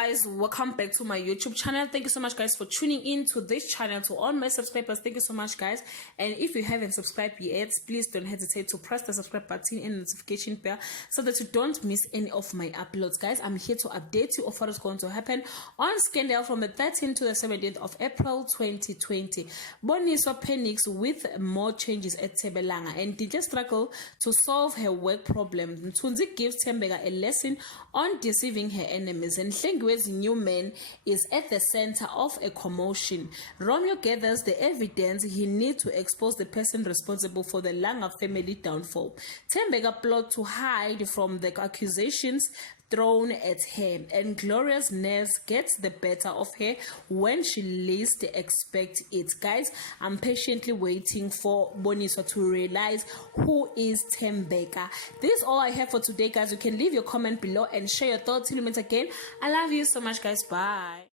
guys, welcome back to my YouTube channel. Thank you so much guys for tuning in to this channel. To all my subscribers, thank you so much guys. And if you haven't subscribed yet, please don't hesitate to press the subscribe button and notification bell so that you don't miss any of my uploads. Guys, I'm here to update you of what is going to happen on Scandal from the 13th to the 17th of April 2020. Boniswa panics with more changes at Tebelanga, and DJ struggle to solve her work problem. Mthunzi gives Thembeka a lesson on deceiving her enemies, and Hlengiwe's new man is at the center of a commotion. Romeo gathers the evidence he needs to expose the person responsible for the Langa family downfall. Thembeka plot to hide from the accusations thrown at her, and Gloria's nerves gets the better of her when she least expects it. Guys, I'm patiently waiting for Boniswa to realize who is Thembeka. This is all I have for today, guys. You can leave your comment below and share your thoughts. Till we meet again, I love you so much, guys. Bye.